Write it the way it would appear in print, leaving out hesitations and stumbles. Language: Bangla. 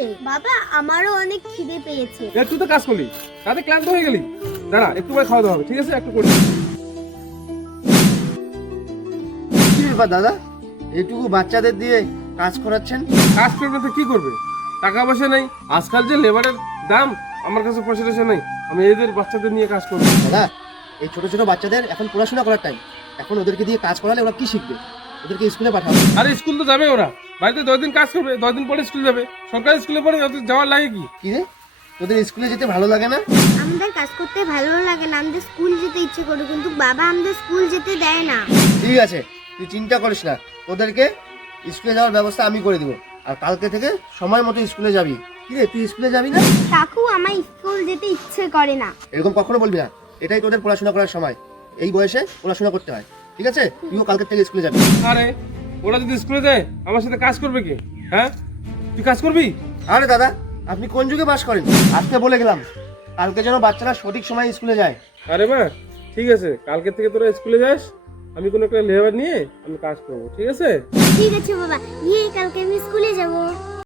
আসছে। বাবা আমারও অনেক খিদে পেয়েছে। তুই তো কাজ করলি, তাতে ক্লান্ত হয়ে গেলি। দাঁড়া, একটু পরে খাওয়া দাওয়া হবে, ঠিক আছে? একটু করি। কি ব্যাপার দাদা, এইটুকু বাচ্চাদের দিয়ে কাজ করাচ্ছেন? কাজ করবে তো কি করবে? টাকা পয়সা নেই, আজকাল যে লেবারের দাম, আমার কাছে পয়সা টয়সা নেই। আমি এদের বাচ্চাদের নিয়ে কাজ করবো। দাদা, এই ছোট ছোট বাচ্চাদের এখন পড়াশোনা করার টাইম। এখন ওদেরকে দিয়ে কাজ করালে ওরা কি শিখবে? ওদেরকে স্কুলে পাঠাবো। আরে স্কুল তো যাবে ওরা, বাড়িতে 10 দিন কাজ করবে, 10 দিন পরে স্কুল যাবে। সরকারি স্কুলে পড়ে ওদের যাওয়ার লাগে কি? কি রে, তোদের স্কুলে যেতে ভালো লাগে না? আমাদের কাজ করতে ভালো লাগে না, আমাদের স্কুল যেতে ইচ্ছে করে, কিন্তু বাবা আমাদের স্কুল যেতে দেয় না। ঠিক আছে, তুই চিন্তা করিস না, তোদেরকে স্কুলে যাওয়ার ব্যবস্থা আমি করে দিব। আর কালকে থেকে সময় মতো স্কুলে যাবি। কি রে, তুই স্কুলে যাবি না? কাকু আমার স্কুল যেতে ইচ্ছে করে না। এরকম কখনো বলবি না, এটাই তোদের পড়াশোনা করার সময়। এই বয়সে পড়াশোনা করতে হয়, ঠিক আছে? তুইও কালকে থেকে স্কুলে যাবি। আরে ওরা যদি স্কুলে যায়, আমার সাথে কাজ করবে কি? হ্যাঁ, তুই কাজ করবি? আরে দাদা, আপনি কোন যুগে বাস করেন? আজকে বলে গেলাম, কালকে যেন বাচ্চারা সঠিক সময় স্কুলে যায়। আরে মা, ঠিক আছে, কালকে থেকে তোরা স্কুলে যাস, আমি কোনো একটা লেবার নিয়ে আমি কাজ করবো, ঠিক আছে? ঠিক আছে বাবা, কালকে আমি স্কুলে যাব।